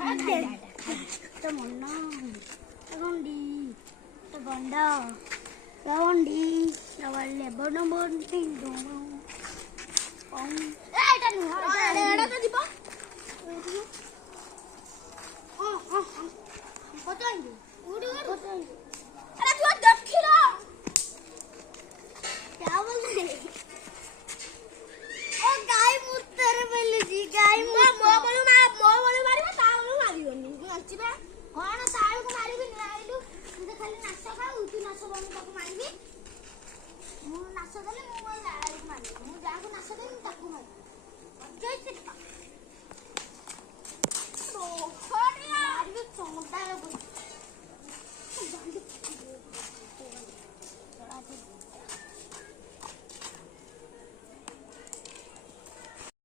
Ito muna. Rondi. Ito ganda. Rondi. Nawala ba naman tindong. Ito nyo. Ito di ba? Kota hindi. Kota hindi. Alam mo, dakila. क्या बोल रहे ओ गाय मुत्तर बोले जी गाय मो बोलू मारी ता बोलू मारी बनी मैं अच्छी बे कोन ताळ को मारी भी नहीं आइलु तुझे खाली नाच खाऊ तू नाच बनी ताको मारबी मु नाच देले मु लाल मारी मु जाको नाच देले ताको मारी